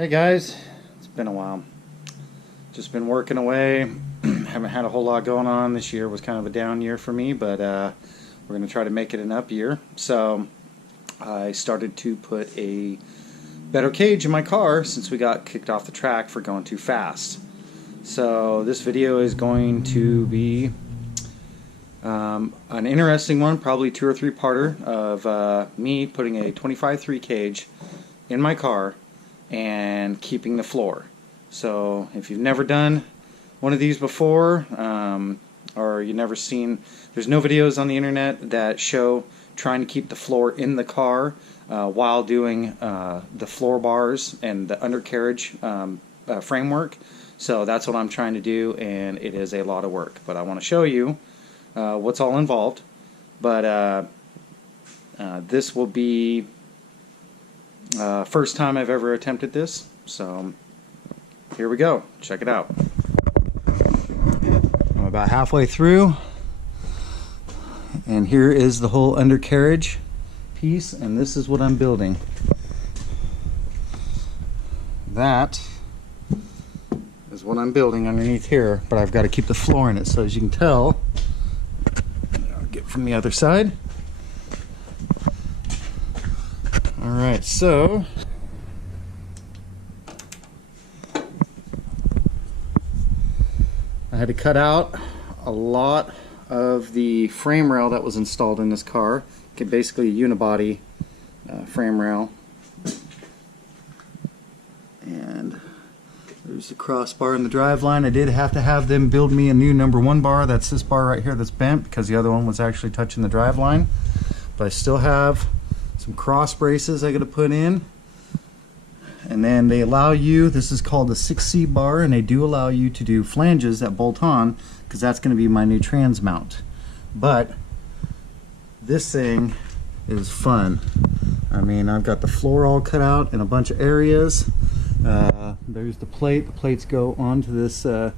Hey guys, it's been a while. Just been working away. Haven't had a whole lot going on. This year was kind of a down year for me, but we're going to try to make it an up year. So I started to put a better cage in my car since we got kicked off the track for going too fast. So this video is going to be an interesting one, probably 2 or 3 parter of me putting a 25/3 cage in my car and keeping the floor. So if you've never done one of these before, or you've never seen, there's no videos on the internet that show trying to keep the floor in the car while doing the floor bars and the undercarriage framework. So that's what I'm trying to do, and it is a lot of work, but I want to show you what's all involved. But this will be first time I've ever attempted this, so here we go. Check it out. I'm about halfway through, and here is the whole undercarriage piece, and this is what I'm building. That is what I'm building underneath here, but I've got to keep the floor in it. So as you can tell, I'll get from the other side. Alright, so I had to cut out a lot of the frame rail that was installed in this car. Basically a unibody frame rail. And there's the crossbar and the drive line. I did have to have them build me a new #1 bar. That's this bar right here that's bent because the other one was actually touching the drive line. But I still have some cross braces I got to put in, and then they allow you, this is called the 6C bar, and they do allow you to do flanges that bolt on, because that's going to be my new trans mount. But this thing is fun. I mean, I've got the floor all cut out in a bunch of areas. There's the plate. The plates go onto this the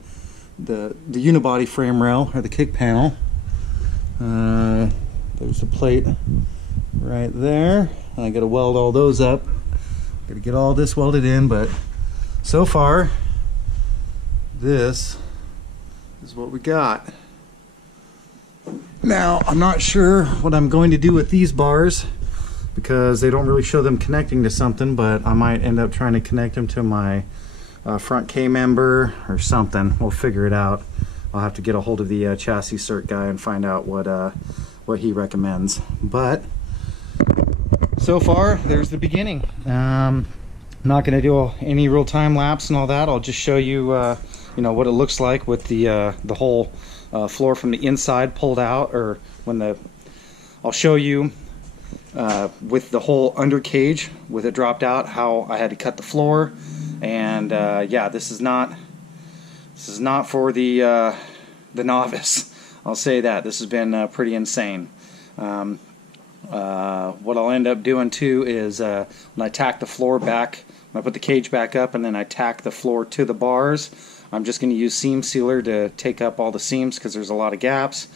unibody frame rail, or the kick panel. There's the plate right there. I got to weld all those up. Got to get all this welded in, but so far this is what we got. Now I'm not sure what I'm going to do with these bars because they don't really show them connecting to something, but I might end up trying to connect them to my front K-member or something. We'll figure it out. I'll have to get a hold of the chassis cert guy and find out what he recommends. But so far, there's the beginning. I'm not going to do any real time lapse and all that. I'll just show you, you know, what it looks like with the whole floor from the inside pulled out, or I'll show you with the whole under cage with it dropped out, how I had to cut the floor. And yeah, this is not for the novice. I'll say that. This has been pretty insane. What I'll end up doing too is when I tack the floor back, when I put the cage back up and then I tack the floor to the bars, I'm just going to use seam sealer to take up all the seams because there's a lot of gaps.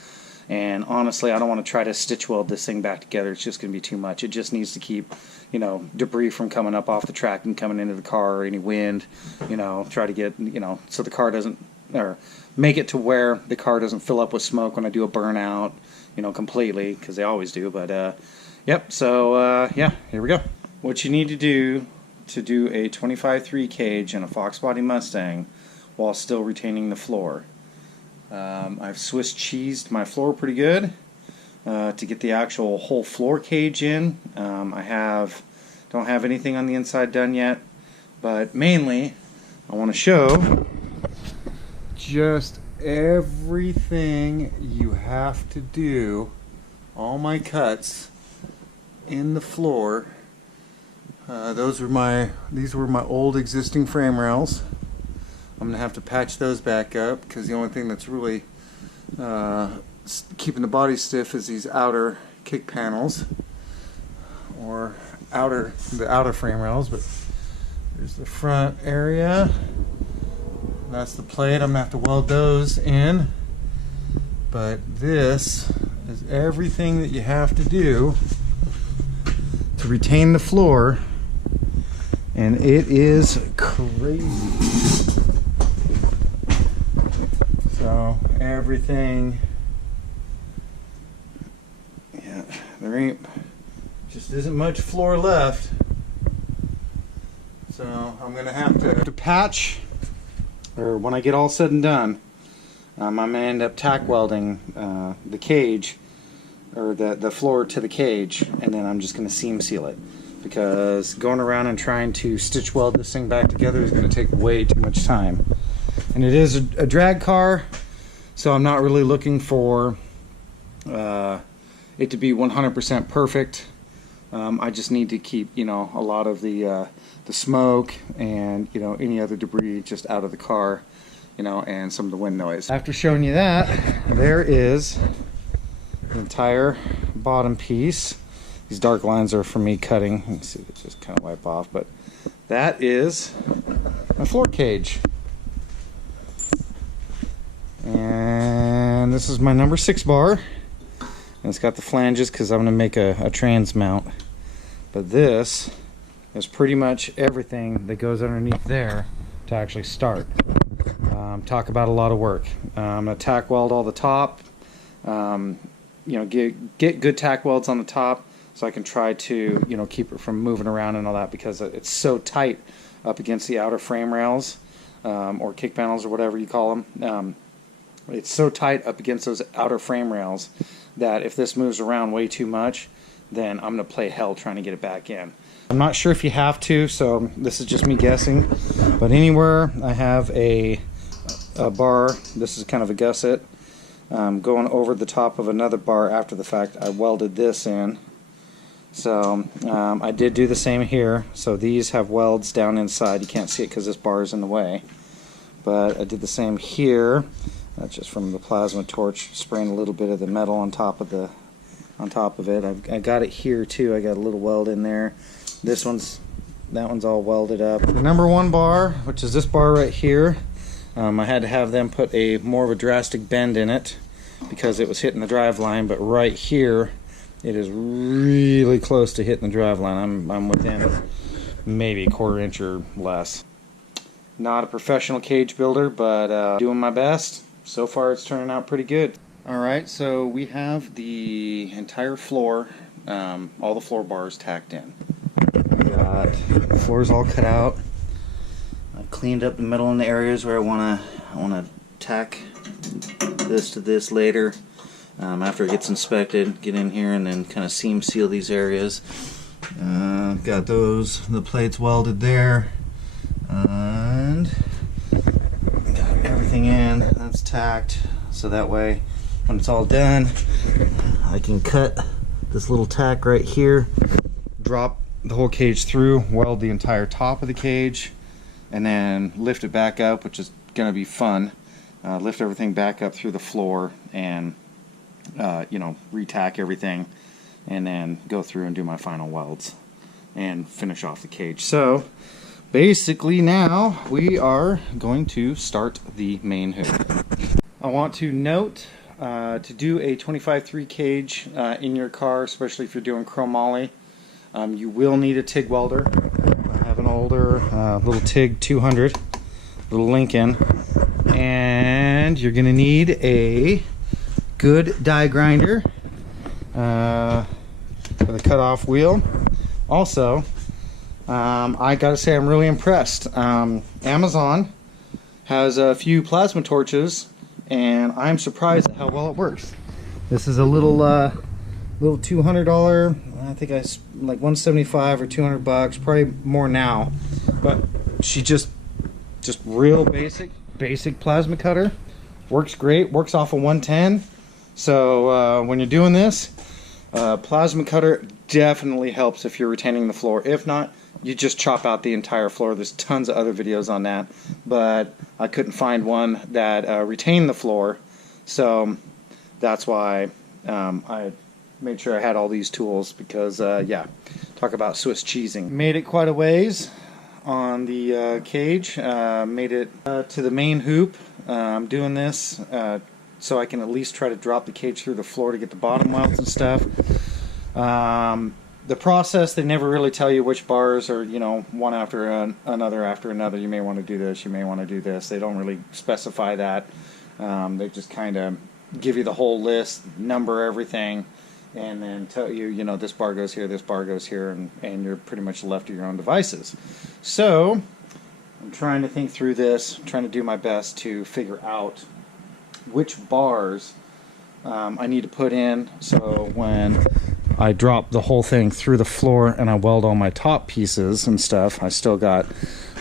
And honestly, I don't want to try to stitch weld this thing back together. It's just going to be too much. It just needs to keep, you know, debris from coming up off the track and coming into the car, or any wind, you know, try to get, you know, so the car doesn't, or make it to where the car doesn't fill up with smoke when I do a burnout, you know, completely, because they always do. But yep, so yeah, here we go. What you need to do a 25/3 cage in a Fox body Mustang while still retaining the floor. I've Swiss cheesed my floor pretty good to get the actual whole floor cage in. I don't have anything on the inside done yet, but mainly I want to show just everything you have to do, all my cuts in the floor. These were my old existing frame rails. I'm gonna have to patch those back up because the only thing that's really keeping the body stiff is these outer kick panels, or the outer frame rails. But there's the front area. That's the plate. I'm gonna have to weld those in. But this is everything that you have to do to retain the floor and it is crazy. So everything, yeah, there ain't, just isn't much floor left. So I'm gonna have to patch, or when I get all said and done, I'm gonna end up tack welding the cage, or the floor to the cage, and then I'm just gonna seam seal it, because going around and trying to stitch weld this thing back together is gonna take way too much time. And it is a drag car, so I'm not really looking for it to be 100% perfect. I just need to keep, you know, a lot of the smoke and, you know, any other debris just out of the car, you know, and some of the wind noise. After showing you that, there is the entire bottom piece. These dark lines are from me cutting. You can see it just kind of wipe off, but that is my floor cage. And this is my number 6 bar. And it's got the flanges because I'm going to make a trans mount. But this is pretty much everything that goes underneath there to actually start. Talk about a lot of work. I'm going to tack weld all the top. You know, get good tack welds on the top so I can try to, you know, keep it from moving around and all that, because it's so tight up against the outer frame rails, or kick panels, or whatever you call them. It's so tight up against those outer frame rails that if this moves around way too much, then I'm going to play hell trying to get it back in. I'm not sure if you have to, so this is just me guessing, but anywhere I have a bar, this is kind of a gusset, going over the top of another bar after the fact, I welded this in. So I did do the same here. So these have welds down inside. You can't see it because this bar is in the way, but I did the same here. That's just from the plasma torch, spraying a little bit of the metal on top of it. I got it here too. I got a little weld in there. That one's all welded up. The number 1 bar, which is this bar right here, I had to have them put more of a drastic bend in it because it was hitting the drive line. But right here, it is really close to hitting the drive line. I'm within maybe a 1/4 inch or less. Not a professional cage builder, but doing my best. So far it's turning out pretty good. Alright, so we have the entire floor, all the floor bars tacked in. The floor's all cut out. I cleaned up the metal in the areas where I wanna tack this to this later. After it gets inspected, get in here and then kind of seam seal these areas. Got the plates welded there, and got everything in. That's tacked, so that way when it's all done, I can cut this little tack right here, drop the whole cage through, weld the entire top of the cage, and then lift it back up, which is going to be fun. Lift everything back up through the floor and you know, retack everything, and then go through and do my final welds and finish off the cage. So basically now we are going to start the main hoop. I want to note to do a 25-3 cage in your car, especially if you're doing chromoly, you will need a TIG welder. I have an older little TIG 200, little Lincoln, and you're gonna need a good die grinder with a cutoff wheel. Also, I gotta say I'm really impressed. Amazon has a few plasma torches, and I'm surprised at how well it works. This is a little $200, I think like $175 or $200, probably more now. But she just real basic plasma cutter. Works great, works off of 110. So when you're doing this, plasma cutter definitely helps if you're retaining the floor. If not, you just chop out the entire floor. There's tons of other videos on that, but I couldn't find one that retained the floor, so that's why I made sure I had all these tools, because yeah, talk about Swiss cheesing. Made it quite a ways on the cage. Made it to the main hoop. I'm doing this so I can at least try to drop the cage through the floor to get the bottom welds and stuff. the process, they never really tell you which bars are, you know, one after another after another. You may want to do this, you may want to do this. They don't really specify that. They just kind of give you the whole list, number everything, and then tell you, you know, this bar goes here, this bar goes here, and you're pretty much left to your own devices. So I'm trying to think through this, trying to do my best to figure out which bars I need to put in, so when I drop the whole thing through the floor and I weld all my top pieces and stuff, I still got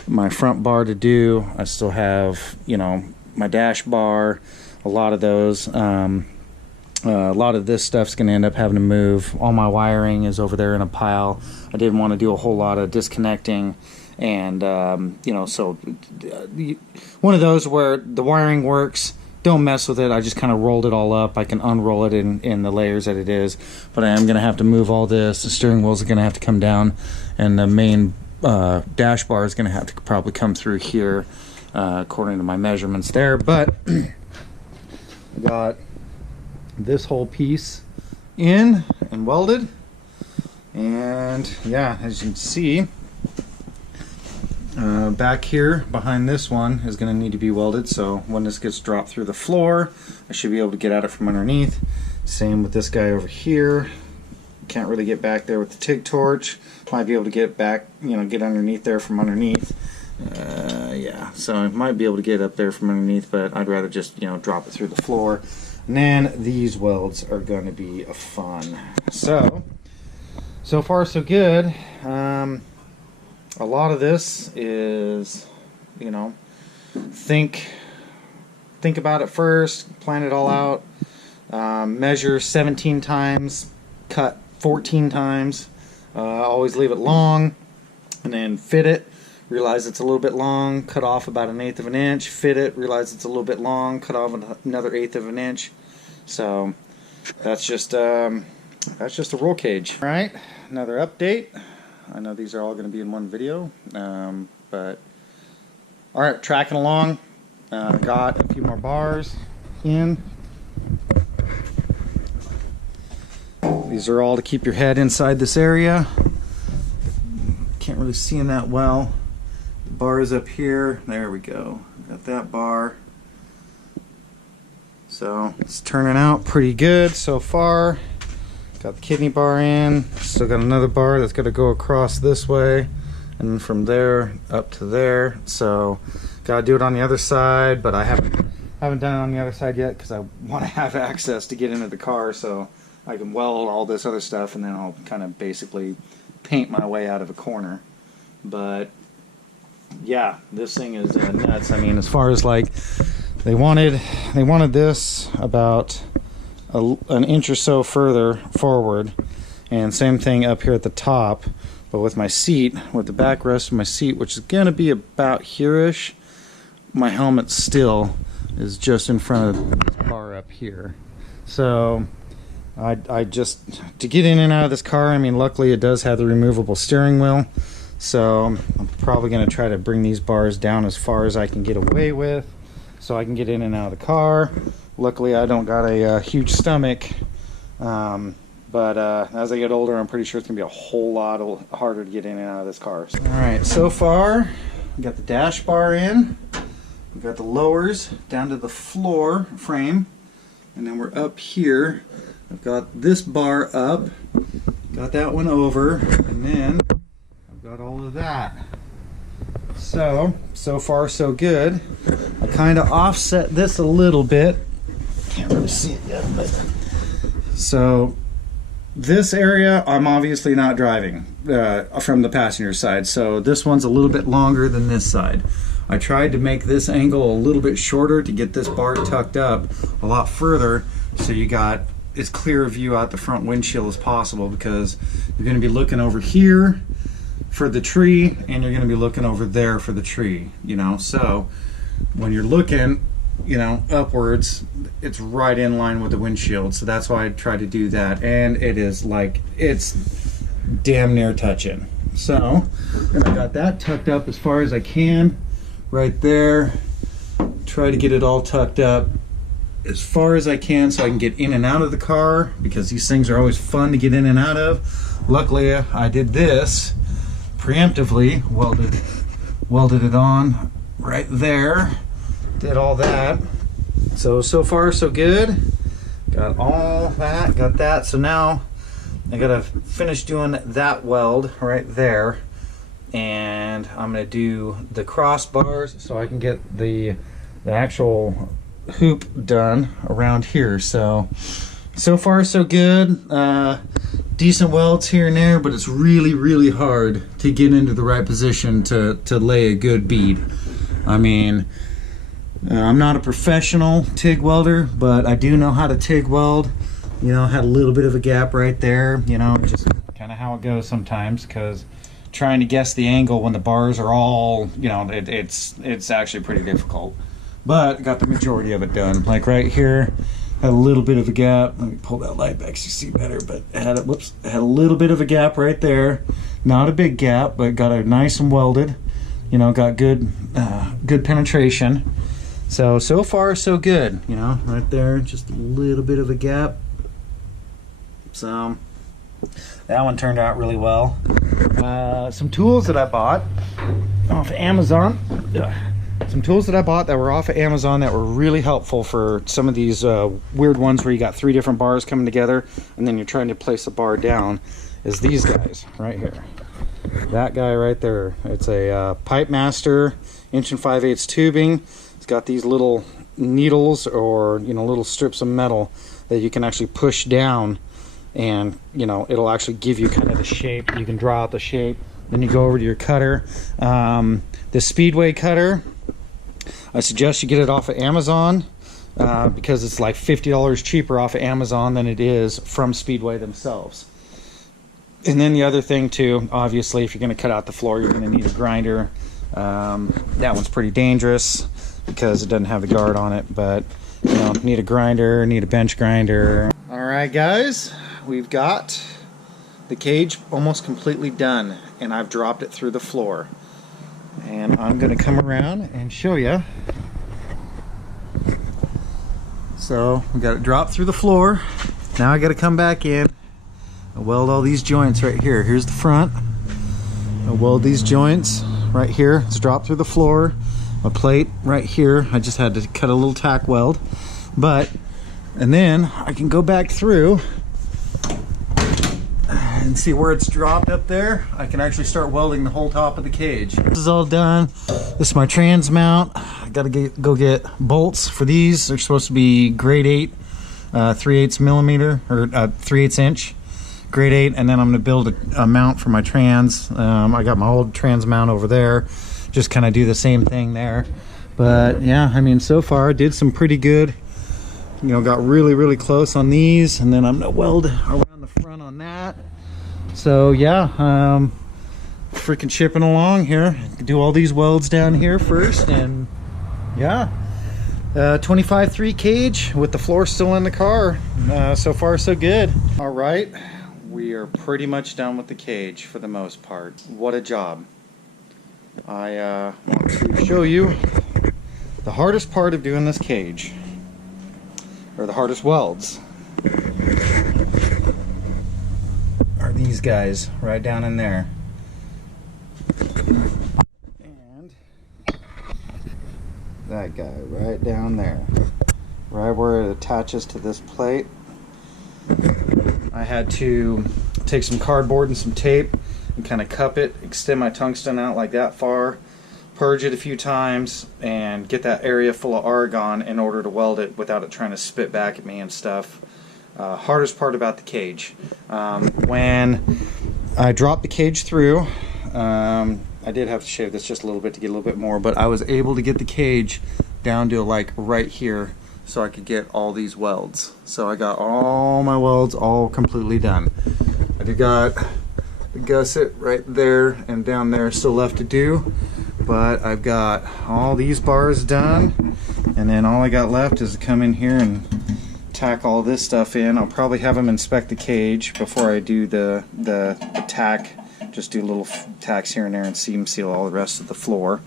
my front bar to do. I still have, you know, my dash bar, a lot of those. A lot of this stuff's going to end up having to move. All my wiring is over there in a pile. I didn't want to do a whole lot of disconnecting, and you know, so one of those where the wiring works, don't mess with it. I just kind of rolled it all up. I can unroll it in the layers that it is, but I am going to have to move all this. The steering wheels are going to have to come down, and the main dash bar is going to have to probably come through here, according to my measurements there. But I got this whole piece in and welded, and yeah, as you can see, back here behind this one is going to need to be welded, so when this gets dropped through the floor, I should be able to get at it from underneath. Same with this guy over here. Can't really get back there with the TIG torch. Might be able to get back, you know, get underneath there from underneath. Yeah, so I might be able to get up there from underneath, but I'd rather just, you know, drop it through the floor. And then these welds are going to be a fun. So far so good. A lot of this is, you know, think about it first, plan it all out, measure 17 times, cut 14 times, always leave it long, and then fit it, realize it's a little bit long, cut off about 1/8 of an inch, fit it, realize it's a little bit long, cut off another 1/8 of an inch. So that's just a roll cage. All right, another update. I know these are all going to be in one video, but all right, tracking along. Got a few more bars in. These are all to keep your head inside this area. Can't really see them that well. The bar is up here. There we go. Got that bar. So it's turning out pretty good so far. Got the kidney bar in. Still got another bar that's got to go across this way, and then from there up to there. So gotta do it on the other side, but I haven't done it on the other side yet because I want to have access to get into the car so I can weld all this other stuff, and then I'll kind of basically paint my way out of a corner. But yeah, this thing is nuts. I mean, as far as like they wanted this about an inch or so further forward, and same thing up here at the top, but with my seat, with the backrest of my seat, which is going to be about here-ish, my helmet still is just in front of this bar up here. So I just, to get in and out of this car, I mean, luckily it does have the removable steering wheel, so I'm probably going to try to bring these bars down as far as I can get away with so I can get in and out of the car. Luckily, I don't got a huge stomach, but as I get older, I'm pretty sure it's going to be a whole lot harder to get in and out of this car. So. Alright, so far, we got the dash bar in, we got the lowers down to the floor frame, and then we're up here. I've got this bar up, got that one over, and then I've got all of that. So far so good. I kind of offset this a little bit. Can't really see it yet, but so this area I'm obviously not driving from the passenger side, so this one's a little bit longer than this side. I tried to make this angle a little bit shorter to get this bar tucked up a lot further, so you got as clear a view out the front windshield as possible, because you're going to be looking over here for the tree and you're going to be looking over there for the tree, you know. So when you're looking, you know, upwards, it's right in line with the windshield. So that's why I try to do that, and it is like, it's damn near touching. So I got that tucked up as far as I can right there. Try to get it all tucked up as far as I can so I can get in and out of the car, because these things are always fun to get in and out of. luckily I did this preemptively, welded it on right there, did all that. So far so good. Got all that, got that. So now I gotta finish doing that weld right there, and I'm gonna do the crossbars so I can get the actual hoop done around here. So far so good. Decent welds here and there, but it's really hard to get into the right position to lay a good bead. I mean, I'm not a professional TIG welder, but I do know how to TIG weld. You know, had a little bit of a gap right there, you know, just kind of how it goes sometimes, because trying to guess the angle when the bars are all, you know, it's actually pretty difficult. But got the majority of it done. Like right here, had a little bit of a gap. Let me pull that light back so you see better. But it had a little bit of a gap right there. Not a big gap, but got it nice and welded. You know, got good penetration. So far so good. You know, right there, just a little bit of a gap. So that one turned out really well. Some tools that I bought off of Amazon. Some tools that I bought that were off of Amazon that were really helpful for some of these weird ones where you got 3 different bars coming together and then you're trying to place a bar down, is these guys right here. That guy right there. It's a Pipe Master 1 5/8 tubing. It's got these little needles, or, you know, little strips of metal that you can actually push down, and, you know, it'll actually give you kind of the shape. You can draw out the shape. Then you go over to your cutter. The Speedway cutter, I suggest you get it off of Amazon, because it's like $50 cheaper off of Amazon than it is from Speedway themselves. And then the other thing too, obviously, if you're going to cut out the floor, you're going to need a grinder. That one's pretty dangerous because it doesn't have the guard on it, but, you know, need a grinder, need a bench grinder. All right, guys, we've got the cage almost completely done, and I've dropped it through the floor. And I'm going to come around and show you. So we got it dropped through the floor. Now I got to come back in and weld all these joints right here. Here's the front. I'll weld these joints right here. It's dropped through the floor. My plate right here. I just had to cut a little tack weld. And then I can go back through and see where it's dropped up there. I can actually start welding the whole top of the cage. This is all done. This is my trans mount. I gotta go get bolts for these. They're supposed to be grade 8, 3/8 millimeter, or 3/8 inch, grade 8, and then I'm gonna build a mount for my trans. I got my old trans mount over there. Just kind of do the same thing there. But yeah, I mean, so far I did some pretty good. You know, got really close on these, and then I'm gonna weld around the front on that. So yeah, freaking chipping along here. Do all these welds down here first, and yeah, 25/3 cage with the floor still in the car. So far so good. All right, we are pretty much done with the cage for the most part. What a job. I want to show you the hardest part of doing this cage, or the hardest welds, are these guys right down in there. And that guy right down there, right where it attaches to this plate. I had to take some cardboard and some tape and kind of cup it, extend my tungsten out like that far, purge it a few times, and get that area full of argon in order to weld it without it trying to spit back at me and stuff. Hardest part about the cage. When I dropped the cage through, I did have to shave this just a little bit to get a little bit more, but I was able to get the cage down to like right here so I could get all these welds. So I got all my welds all completely done. I got the gusset right there and down there still left to do, but I've got all these bars done, and then all I got left is to come in here and tack all this stuff in. I'll probably have them inspect the cage before I do the tack. Just do little tacks here and there and seam seal all the rest of the floor.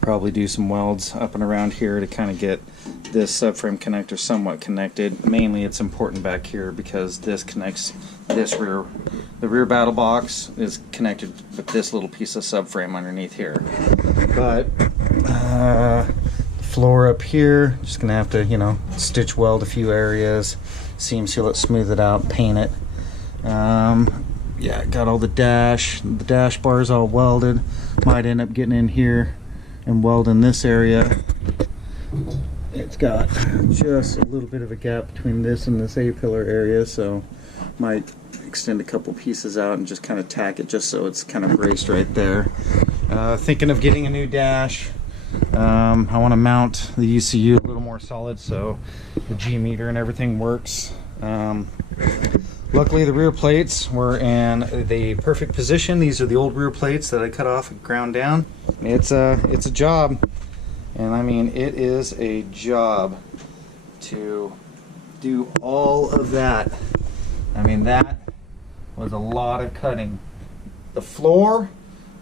Probably do some welds up and around here to kind of get this subframe connector somewhat connected. Mainly it's important back here because this connects this rear. The rear battle box is connected with this little piece of subframe underneath here. But the floor up here, just gonna have to, you know, stitch weld a few areas, seam seal it, smooth it out, paint it. Yeah, got all the dash bars all welded. Might end up getting in here and welding this area. It's got just a little bit of a gap between this and this A-pillar area, so might extend a couple pieces out and just kind of tack it just so it's kind of braced right there. Thinking of getting a new dash. I want to mount the ECU a little more solid so the G meter and everything works. Luckily the rear plates were in the perfect position. These are the old rear plates that I cut off and ground down. It's a job, and I mean it is a job to do all of that. I mean that was a lot of cutting. The floor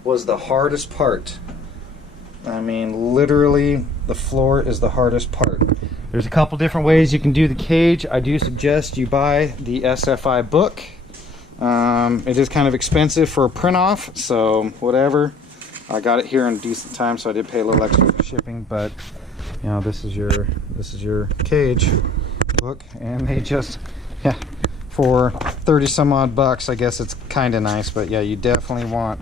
was the hardest part. I mean literally the floor is the hardest part. There's a couple different ways you can do the cage. I do suggest you buy the SFI book. It is kind of expensive for a print off, so whatever. I got it here in a decent time, so I did pay a little extra for shipping, but you know, this is your cage book, and they just, yeah, for 30 some odd bucks, I guess it's kind of nice. But yeah, you definitely want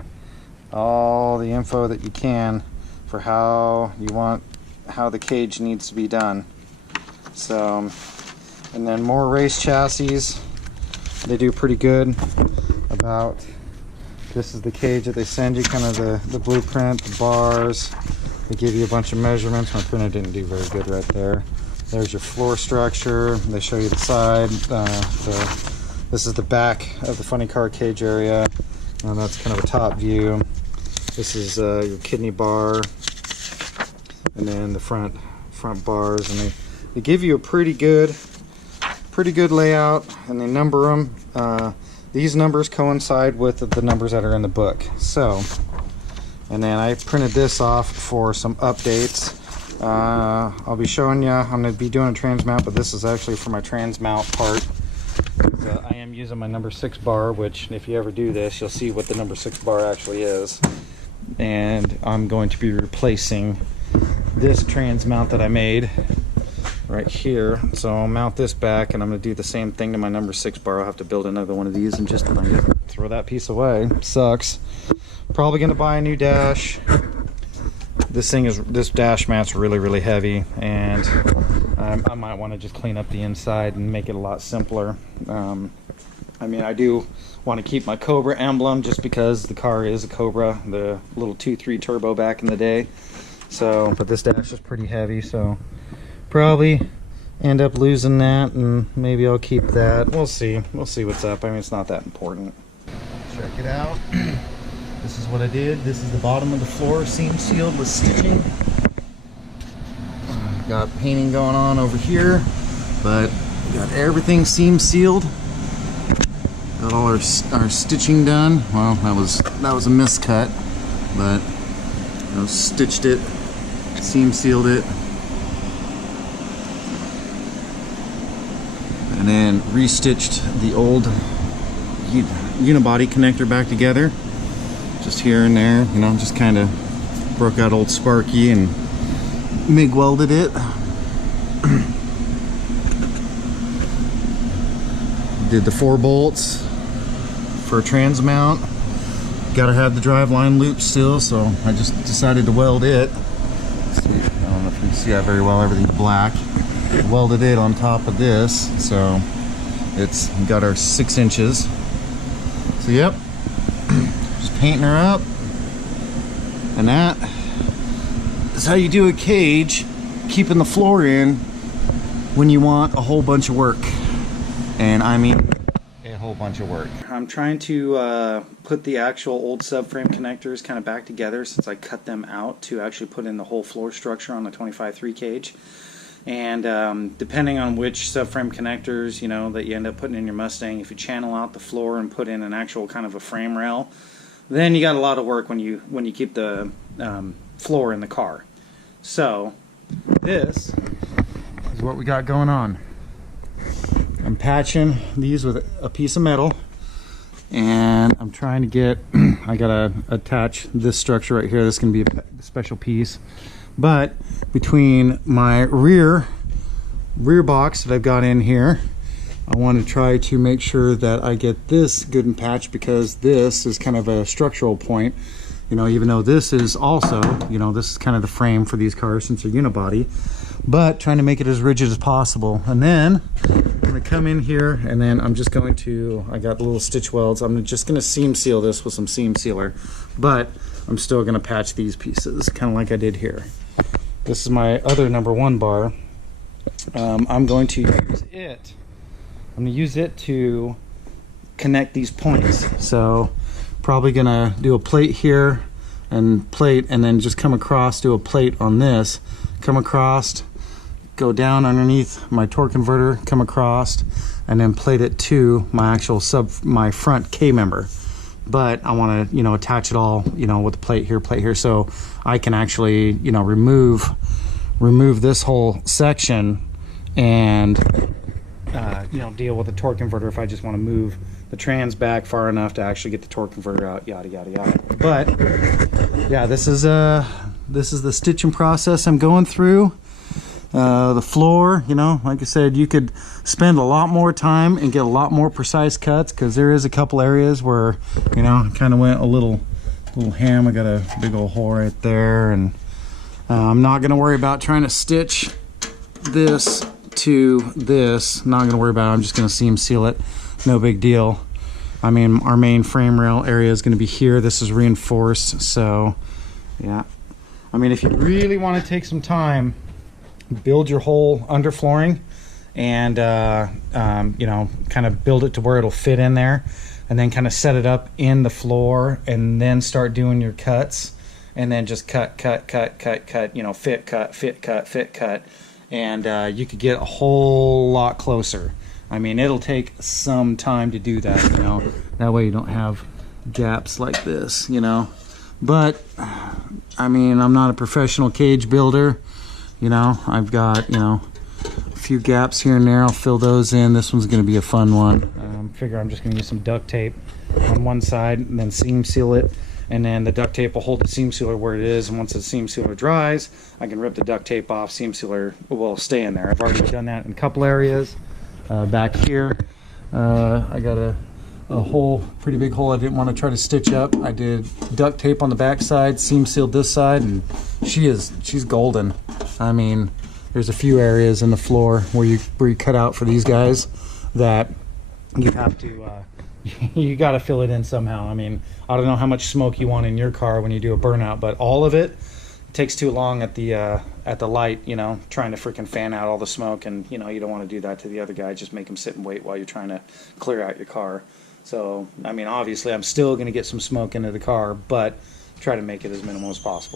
all the info that you can for how the cage needs to be done. So, and then more race chassis, they do pretty good about, this is the cage that they send you, kind of the blueprint, the bars. They give you a bunch of measurements. My printer didn't do very good right there. There's your floor structure. They show you the side. This is the back of the funny car cage area, and that's kind of a top view. This is your kidney bar, and then the front bars, and they give you a pretty good layout, and they number them. These numbers coincide with the numbers that are in the book. So, and then I printed this off for some updates. I'll be showing you, I'm going to be doing a trans mount, but this is actually for my trans mount part. I am using my number 6 bar, which if you ever do this, you'll see what the number 6 bar actually is. And I'm going to be replacing this trans mount that I made right here. So I'll mount this back, and I'm going to do the same thing to my number 6 bar. I'll have to build another one of these and just throw that piece away. Sucks. Probably going to buy a new dash. This dash mat's really heavy, and I might want to just clean up the inside and make it a lot simpler. I mean, I do want to keep my Cobra emblem just because the car is a Cobra, the little 2.3 turbo back in the day. So, but this dash is pretty heavy, so probably end up losing that, and maybe I'll keep that. We'll see what's up. I mean, it's not that important. Check it out. This is what I did. This is the bottom of the floor, seam sealed with stitching. Got painting going on over here, but got everything seam sealed. Got all our stitching done. Well, that was a miscut, but you know, stitched it, seam sealed it, and then restitched the old unibody connector back together. Just here and there, you know, just kind of broke out old Sparky and MIG welded it. Did the 4 bolts for a trans mount. Gotta have the driveline loop still, so I just decided to weld it. See, I don't know if you can see that very well, everything's black. Welded it on top of this, so it's got our 6 inches. So yep, just painting her up, and that is how you do a cage, keeping the floor in when you want a whole bunch of work. And I mean a whole bunch of work. I'm trying to put the actual old subframe connectors kind of back together, since I cut them out to actually put in the whole floor structure on the 25.3 cage. And depending on which subframe connectors, you know, that you end up putting in your Mustang, if you channel out the floor and put in an actual kind of a frame rail, then you got a lot of work when you keep the floor in the car. So this is what we got going on. I'm patching these with a piece of metal, and I'm trying to get, I gotta attach this structure right here. This can be a special piece, but between my rear box that I've got in here, I want to try to make sure that I get this good and patched, because this is kind of a structural point, you know, even though this is also, you know, this is kind of the frame for these cars since they're unibody, but trying to make it as rigid as possible. And then I'm going to come in here, and then I'm just going to, I got the little stitch welds, I'm just going to seam seal this with some seam sealer, but I'm still going to patch these pieces kind of like I did here. This is my other #1 bar. I'm going to use it to connect these points. So probably gonna do a plate here and plate, and then just come across, do a plate on this, come across, go down underneath my torque converter, come across, and then plate it to my actual my front K member. But I want to, you know, attach it all, you know, with the plate here, so I can actually, you know, remove this whole section and you know, deal with the torque converter if I just want to move the trans back far enough to actually get the torque converter out, yada yada yada. But yeah, this is the stitching process I'm going through. The floor, you know, like I said, you could spend a lot more time and get a lot more precise cuts, because there is a couple areas where, you know, I kind of went a little ham. I got a big old hole right there, and I'm not going to worry about trying to stitch this to this. Not going to worry about it. I'm just going to seam seal it. No big deal. I mean, our main frame rail area is going to be here. This is reinforced, so yeah. I mean, if you really want to take some time, build your whole underflooring and you know, kind of build it to where it'll fit in there, and then kind of set it up in the floor, and then start doing your cuts, and then just cut, you know, fit, cut, and you could get a whole lot closer. I mean, it'll take some time to do that, you know, that way you don't have gaps like this, you know. But I mean, I'm not a professional cage builder, you know. I've got, you know, a few gaps here and there. I'll fill those in. This one's going to be a fun one. Figure I'm just going to use some duct tape on one side and then seam seal it, and then the duct tape will hold the seam sealer where it is, and once the seam sealer dries, I can rip the duct tape off. Seam sealer will stay in there. I've already done that in a couple areas. Back here, I got a hole, pretty big hole I didn't want to try to stitch up. I did duct tape on the back side, seam sealed this side, and she's golden. I mean, there's a few areas in the floor where you cut out for these guys that you have to you got to fill it in somehow. I mean, I don't know how much smoke you want in your car when you do a burnout, but all of it takes too long at the light, you know, trying to freaking fan out all the smoke, and you know, you don't want to do that to the other guy. Just make him sit and wait while you're trying to clear out your car. So I mean, obviously I'm still going to get some smoke into the car, but try to make it as minimal as possible.